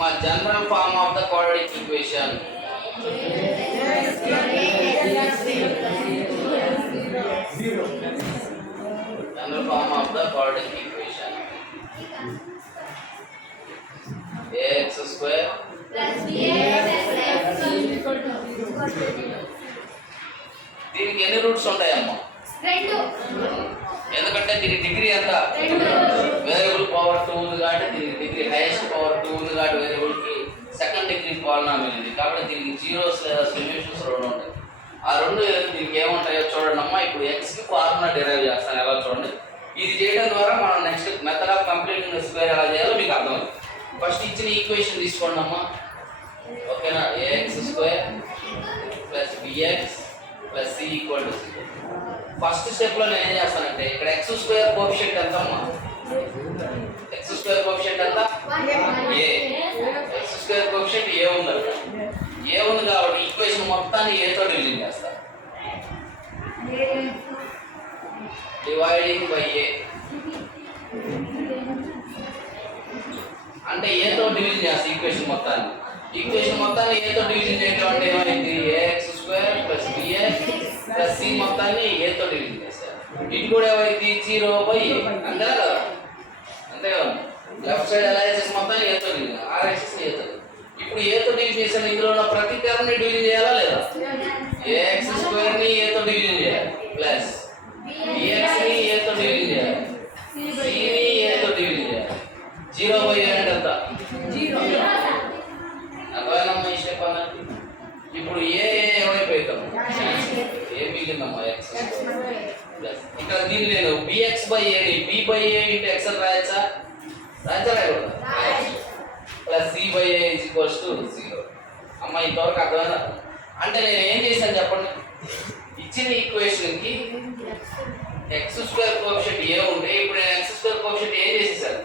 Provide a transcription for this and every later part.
మా general form of the quadratic equation. General form of the quadratic equation. Ax square plus bx plus దీనికి ఎన్ని roots ఉంటాయమ్మా? 2. ఎందుకంటే దీనికి degree ఎంత? Variable power 2 ఉంది కాబట్టి దీనికి డిగ్రీ హైయెస్ట్ పవర్ 2 ఉంది కాబట్టి వేరియబుల్కి సెకండ్ డిగ్రీ పాలినామిల్ ఇది కాబట్టి దీనికి జీరోస్ లేదా సొల్యూషన్స్ 2 ఉంటాయి. ఆ 2 దీనికి ఏముంటాయో చూడండి అమ్మా. ఇప్పుడు ఎక్స్కి ఫార్ములా డిరైవ్ చేస్తాను, ఎలా చూడండి. ఇది చేయడం ద్వారా మనం next method of completing square ఎలా చేయాలో మీకు అర్థమవుతుంది. ఫస్ట్ ఇచ్చిన ఈక్వేషన్ తీసుకోండి అమ్మా. ఓకేనా? A x square plus b x plus c equal to 0. First స్టెప్లో నేను ఏం చేస్తానంటే ఇక్కడ ఎక్స్ స్క్వేర్ కోఎఫిషియంట్ ఎంత అమ్మా? ఎక్స్ స్క్వేర్ కోఎఫిషియంట్ ఎంత? ఏ. ఎక్స్ స్క్వేర్ కోఎఫిషియంట్ ఏ ఉంది అక్కడ. ఏ ఉంది కాబట్టి ఈక్వేషన్ మొత్తాన్ని ఏతో డివిజన్ చేస్తా. డివైడింగ్ బై ఏ అంటే ఏతో డివిజన్ చేస్తా ఈక్వేషన్ మొత్తాన్ని. ఈక్వేషన్ మొత్తాన్ని ఏతో డివిజన్ చేయడం అంటే ఏమైంది? A x square plus b x plus c మొత్తాన్ని ఏతో డివిజన్ చేస్తారు. ఇది కూడా ఏమైంది? 0 బై ఏ. అంతేనా కదా? అంతే కదా? లెఫ్ట్ సైడ్ ఎల్ఐఎస్ఎస్ మొత్తాన్ని ఏతో డివిజన్, ఆర్ఎస్ఎస్ ఏతో. ఇప్పుడు ఏతో డివిజన్ చేసిన ఇందులో ఉన్న ప్రతి టర్మ్ ని డివిజన్ చేయాలా లేదా? ఏఎక్స్ స్క్వేర్ ని ఏతో డివిజన్ చేయాలి ప్లస్ బిఎక్స్ ని ఏతో డివిజన్ చేయాలి, సి ని ఏతో డివిజన్ చేయాలి. 0 బై ఏ అంటే ఎంత? 0. అర్థమైనమ్మా ఈ స్టెప్ అన్నట్టు. ఇప్పుడు ఏ ఏమైపోతాం? ఏ మిగిలిందమ్మా? ఎక్స్ ప్లస్ ఇక్కడ దీన్ని నేను b x by a b by a into x అని రాయచ్చా? రాయకూడదు. Plus c by a is equals to 0. అమ్మ ఇంతవరకు అర్థమైనా? అంటే నేను ఏం చేశాను చెప్పండి. ఇచ్చిన ఈక్వేషన్కి ఎక్స్ స్క్వేర్ కోఎఫిషియంట్ ఏ ఉంటే ఇప్పుడు నేను ఎక్స్ స్క్వేర్ కోఎఫిషియంట్ ఏం చేసేసాను?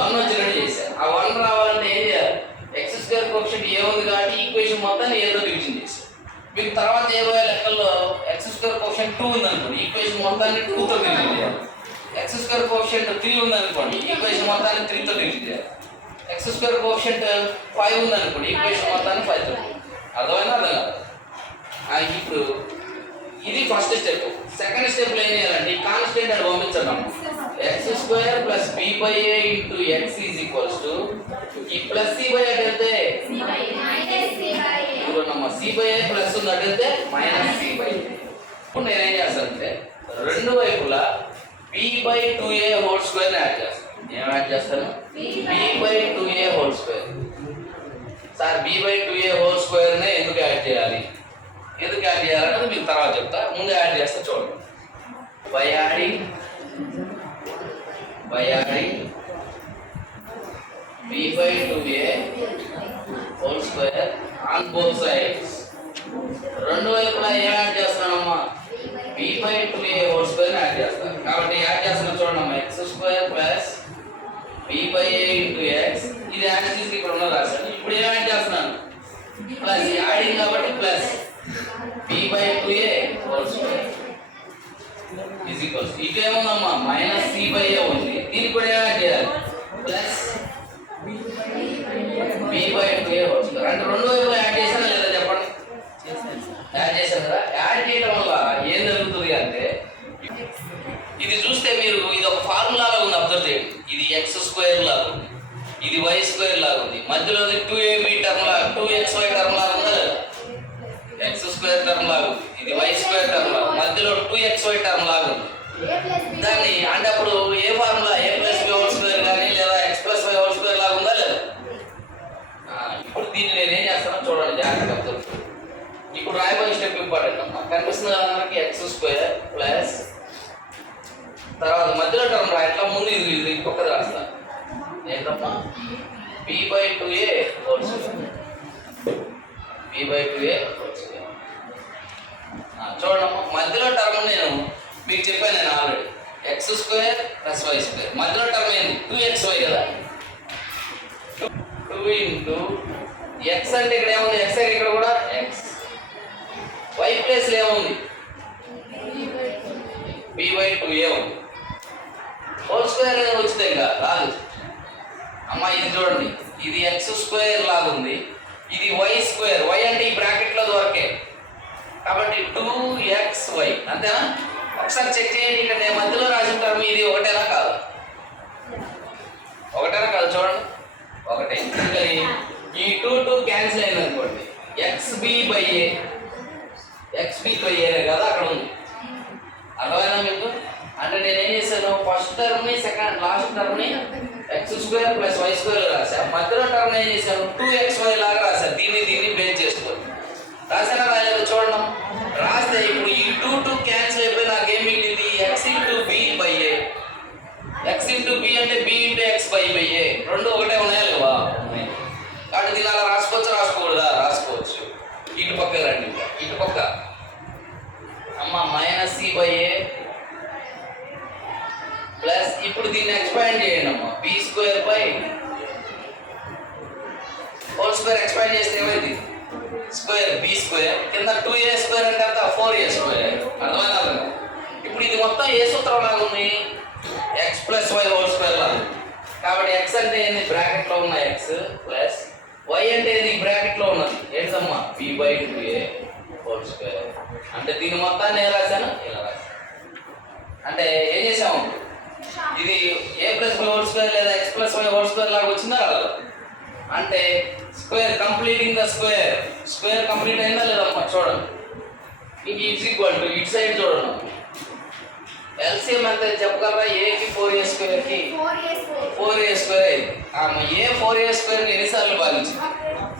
1 వచ్చినట్టు చేశాను. ఆ 1 రావాలంటే ఏం చేయాలి? ఎక్స్ స్క్వేర్ కోఎఫిషియంట్ ఏ ఉంది కాబట్టి ఈక్వేషన్ మొత్తాన్ని ఏదో డివిజన్ చేశాను. మీకు తర్వాత ఏవో లెక్కల్లో ఎక్స్ స్క్వేర్ కోఎఫిషియంట్ 2 ఉందనుకోండి, ఈక్వేషన్ మొత్తాన్ని 2తో డివిజన్ చేయాలి. ఎక్స్ స్క్వేర్ కోఎఫిషియంట్ 3 ఉందనుకోండి, ఈక్వేషన్ మొత్తాన్ని 3తో డివిజన్ చేయాలి. ఎక్స్ స్క్వేర్ కోఎఫిషియంట్ 5 ఉందనుకోండి, ఈక్వేషన్ మొత్తాన్ని 5తో. అర్థమైనా? అర్థం కాదు. ఇప్పుడు ఇది ఫస్ట్ స్టెప్. సెకండ్ స్టెప్లో ఏం చేయాలంటే ఈ కాన్స్టెంట్ అని పంపించడం. X square plus b by a into x is equals to ఈ ప్లస్ సి బై అంటే వెళ్తే సి బై ఏ ప్లస్ ఉంది అంటే వెళ్తే మైనస్ సి బై. ఇప్పుడు నేనేం చేస్తానంటే రెండు వైపులా b by 2a whole square add చేస్తాను. ఏం యాడ్ చేస్తాను? B by 2a whole square. Sir b by 2a whole స్క్వేర్నే ఎందుకు యాడ్ చేయాలి, ఎందుకు యాడ్ చేయాలన్నది మీకు తర్వాత చెప్తా. ముందు యాడ్ చేస్తా చూడండి. By adding b by 2a whole square on both sides. రెండు వైపులా ఏ యాడ్ చేస్తానమ్మా? b by 2a whole square add చేస్తాను. కాబట్టి యాడ్ చేస్తాను చూడండి. X square plus b by a into x. ఇది యాడ్ చేసి ఇక్కడ ఉన్న రాశాను. ఇప్పుడు ఏం యాడ్ చేస్తున్నాను? ప్లస్ యాడింగ్ కాబట్టి plus b by 2a whole square is equals ఇదేముందమ్మా? మైనస్ సి బై ఏ ఉంది. దీనికి కూడా యాడ్ చేయాలి plus b by 2a whole square. అంటే రెండు వైపులా యాడ్ చేశానా లేదా చెప్పండి? యాడ్ చేశాను కదా. యాడ్ చేయడం వల్ల ఏం జరుగుతుంది అంటే ఇది చూస్తే మీరు ఇది ఒక ఫార్ములాలో ఉంది, అబ్జర్వ్ చేయండి. ఇది ఎక్స్ స్క్వేర్ లాగా ఉంది, ఇది వై స్క్వేర్ లాగా ఉంది, మధ్యలో 2ab టర్మ్ లాగా 2xy టర్మ్ లాగా ఉందా లేదా? ఎక్స్ స్క్వేర్ టర్మ్ లాగా ఉంది, ఇది వై స్క్వేర్ టర్మ్ లాగా, మధ్యలో 2xy టర్మ్ లాగా ఉంది. దాన్ని అంటే అప్పుడు ఏ formula a plus b whole square కానీ లేదా x plus y whole square లాగా ఉందా లేదా? ఇప్పుడు దీన్ని నేను ఏం చేస్తానో చూడండి జాగ్రత్తగా. ఇప్పుడు రాయబోయే స్టెప్ ఇంపార్టెంట్ అమ్మా. కనిపిస్తుంది కదా మనకి ఎక్స్ స్క్వేర్ ప్లస్ తర్వాత మధ్యలో టర్మ్ రాయట్లా, ముందు ఇది ఇంకొకటి రాస్తాను. ఏంటమ్మా? B by 2a whole square. B by 2a whole square. చూడమ్మా మధ్యలో టర్మ్ నేను మీకు చెప్పాను నేను already. X square plus y square. మధ్యలో టర్మ్ ఏంది? 2xy కదా. 2 ఇంటూ ఎక్స్ అంటే ఇక్కడ ఏముంది? ఎక్స్ అంటే ఇక్కడ కూడా ఎక్స్. వై ప్లేస్లో ఏముంది? బి బై 2a ఉంది. హోల్ స్క్వేర్ వచ్చింది ఇంకా రాదు అమ్మా. ఇది చూడండి, ఇది ఎక్స్ స్క్వేర్ లాగా ఉంది, ఇది వై స్క్వేర్. వై అంటే ఈ బ్రాకెట్లో దొరకే కాబట్టి 2xy అంతేనా? ఒకసారి చెక్ చేయండి. ఇక్కడ నేను మధ్యలో రాసిన టర్మ్ ఇది ఒకటేనా కాదు? ఒకటేనా కాదు? చూడండి ఒకటే. ఈ 2 క్యాన్సిల్ అయింది అనుకోండి, xb/a కదా అక్కడ ఉంది. అర్థమైనా మీకు? అంటే నేను ఏం చేశాను, ఫస్ట్ టర్మ్ని సెకండ్ లాస్ట్ టర్మ్ని x² + y² రాశాను, మధ్యలో టర్మ్ ఏం చేశాను 2xy లాగా రాశాను. దీన్ని బేస్ చేసుకోండి. రాసానా రాయలేదు? చూడండి రాస్తే ఇప్పుడు ఈ 2 క్యాన్సిల్ అయిపోయి నాకు ఏం మిగిలింది, x/b/a. x/b అంటే b/x/a. రెండు ఒకటే ఉన్నాయా లేవా? కాబట్టి దీన్ని అలా రాసుకోవచ్చు, రాసుకోకూడదా? రాసుకోవచ్చు. ఇటు పక్క రండి, ఇటు పక్క అమ్మ -c/a ప్లస్ ఇప్పుడు దీన్ని ఎక్స్పాండ్ చేయండి అమ్మ, b² ఎక్స్పాండ్ చేస్తే ఏమైంది స్క్వేర్, b² కింద 2a² అంటే అంత 4a². అర్థమైనా? ఇప్పుడు ఇది మొత్తం ఏ సూత్రం లాగా ఉంది, x + y² లాగా. కాబట్టి x అంటే ఏంది, బ్రాకెట్లో ఉన్న x ప్లస్ y అంటే ఏంది, బ్రాకెట్లో ఉన్నది ఏంటమ్మా b/2a² అంటే దీని మొత్తాన్ని ఎలా రాశాను, ఇలా రాశాను. అంటే ఏం చేసాము, ఇది a+b² లేదా x + y² లాగా వచ్చిందా రాదు? అంటే square completing the square complete అయిందా లేదమ్మా? చూడండి. ఇంక ఇటు సైడ్ చూడండి, ఎల్సిఎం ఎంత చెప్పగలరా? ఏకి 4a² కి 4a² అయింది. ఏ 4a² ని ఎన్నిసార్లు భాగించింది?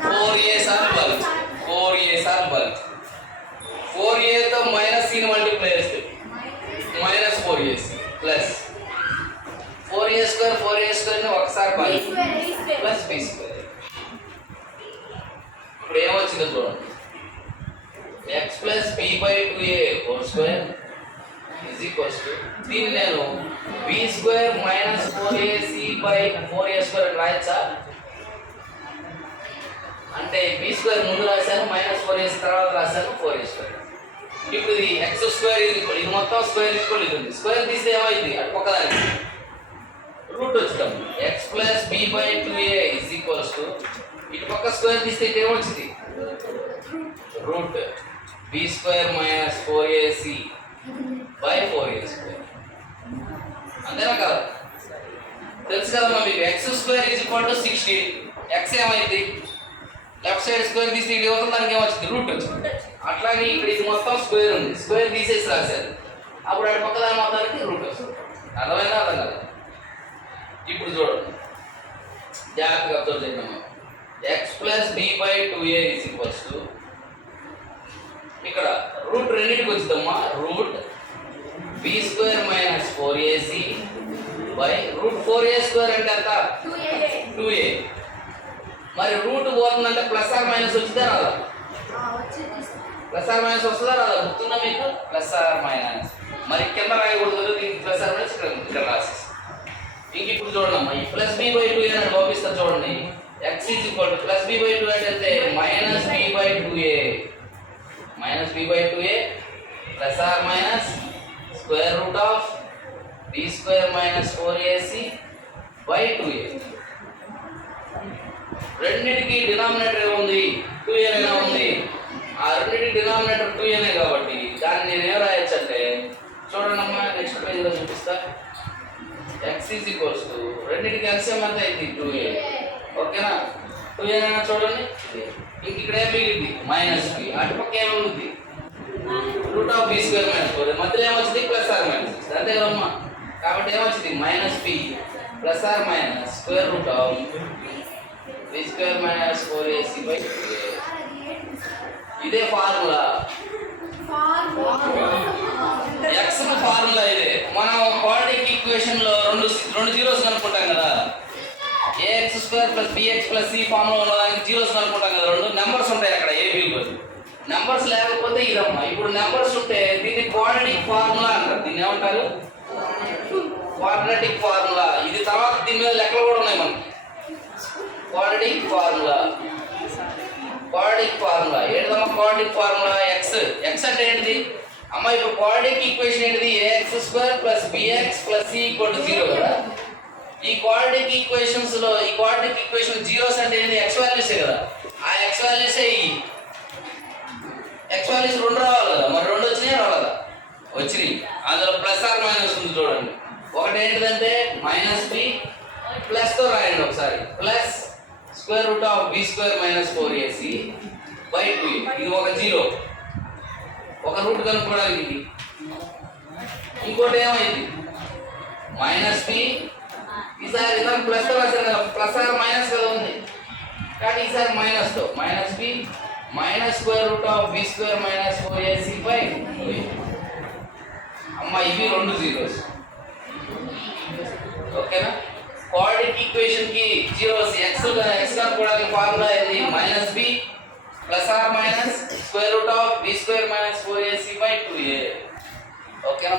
4a సార్లు భాగించింది. 4a సార్లు భాగించింది. 4aతో -cని మల్టిప్లై చేస్తే -4ac ప్లస్ 4a² ని ఒకసారి భాగించింది ప్లస్ b². ఇప్పుడు ఏమొచ్చిందో చూడండి, x + b/2a² దీన్ని నేను b² - 4ac/4a² అని రాయచ్చా? అంటే b² ముందు రాశాను, -4ac తర్వాత రాశాను 4a². ఇప్పుడు ఇది x² ఇది మొత్తం స్క్వేర్ ఇది ఉంది. స్క్వేర్ తీస్తే ఏమైంది, అటు పక్కదానికి రూట్ వచ్చాం. x + b/2a ఇటు పక్క స్క్వేర్ తీస్తే ఇక్కడ ఏమొచ్చింది, రూట్ b² - 4ac/4a². అంతేనా కదా? తెలుసు కదమ్మా మీకు. x² = 16. x ఏమైంది, లెఫ్ట్ సైడ్ స్క్వేర్ తీస్తే ఇది అవుతుంది, దానికి ఏమొచ్చింది, రూట్ వచ్చింది. అట్లాగే ఇక్కడ ఇది మొత్తం స్క్వేర్ ఉంది, స్క్వేర్ తీసేసి రాశారు, అప్పుడు అటు పక్క దాని మొత్తానికి రూట్ వస్తుంది. అర్థమైనా? అర్థం కదా? ఇప్పుడు చూడండి జాగ్రత్తగా అబ్జర్వ్ చేద్దాం. x + b/2a ఇక్కడ రూట్ రెండింటికి వచ్చిందమ్మా, రూట్ b² - 4ac/√4a² అంటే ఎంత, 2a. మరి రూట్ పోతుందంటే +or- వచ్చిందా రాదా? +or- వస్తుందా రాదా? గుర్తుందా మీకు? +or-. మరి కింద రాయకూడదు, దీనికి +or- ఇక్కడ రాసేసి. ఇంక ఇప్పుడు చూడండి అమ్మా, ఈ +b/2a అని పంపిస్తారు చూడండి. x + b/2 అంటే -b/2a -b/2a +or- (b² - 4ac/2a). రెండింటికి డినామినేటర్ ఏముంది, 2a ఉంది. ఆ రెండింటికి డినామినేటర్ 2a కాబట్టి దాన్ని నేను ఏం రాయొచ్చు అంటే, చూడండి అమ్మా నెక్స్ట్ పేజ్లో చూపిస్తా. x రెండింటికి ఎల్సిఎం ఎంత అయింది, 2a. ఓకేనా? 2a చూడండి. ఇంక ఇక్కడ ఏం మిగిలింది, -b. అటుపక్క ఏముంది, √b² - 4. మధ్యలో ఏమొచ్చింది, +or-. అంతే కదమ్మా? కాబట్టి ఏమొచ్చింది, -b +or- b² - 4ac/2a. ఇదే ఫార్ములా, x ఫార్ములా ఇదే. మనం క్వాడ్రాటిక్ ఈక్వేషన్ లో రెండు జీరోస్ కనుక్కుంటాం కదా, ax² + bx + c ఫార్ములా ఉన్నదానికి జీరోస్ కనుక్కుంటాం కదా. రెండు నెంబర్స్ ఉంటాయి అక్కడ, ab. నెంబర్స్ లేకపోతే ఇదమ్మా. ఇప్పుడు నెంబర్స్ ఉంటే దీన్ని క్వాడ్రాటిక్ ఫార్ములా అంటారు. దీన్ని ఏమంటారు, క్వాడ్రాటిక్ ఫార్ములా. ఇది తర్వాత దీని మీద లెక్కలు కూడా ఉన్నాయి మనకి. క్వాడ్రాటిక్ ఫార్ములా ఏంటమ్మా? క్వాడ్రాటిక్ ఫార్ములా x అంటే ఏంటిది అమ్మా? ఇప్పుడు క్వాడ్రాటిక్ ఈక్వేషన్ ఏంటిది, ax² + bx + c = 0 కదా. ఈ క్వాడ్రాటిక్ ఈక్వేషన్స్ లో ఈ క్వాడ్రాటిక్ ఈక్వేషన్ జీరోస్ అంటే ఏంటి? ఎక్స్ వాల్యూసే కదా. ఆ ఎక్స్ వాల్యూసే ఈ ఎక్స్ వాల్యూస్ రెండు రావాలి కదా. మరి రెండు వచ్చినాయి రావాలా? వచ్చినాయి. అందులో ప్లస్ ఆర్ మైనస్ ఉంది చూడండి. ఒకటి ఏంటిదంటే మైనస్ బి ప్లస్ తో రాయండి ఒకసారి. Plus square root of b square minus 4ac by 2. ఇది ఒక జీరో, ఒక రూట్ కనుక్కోవడానికి ఇది. ఇంకోటి ఏమైంది? మైనస్ బి ఈసారి ప్లస్ తో రాశారు కదా, ప్లస్ ఆర్ మైనస్ కదా ఉంది, కానీ ఈసారి మైనస్ తో minus b minus square root of b square minus 4ac by 2. అమ్మ ఇవి రెండు జీరోస్. ఓకేనా? క్వాడ్రాటిక్ ఈక్వేషన్ కి జీరోస్ ఎక్స్ కనుక్కోవడానికి ఫార్ములా ఇది minus b plus or minus square root of b square minus 4ac by 2a. ఓకేనా?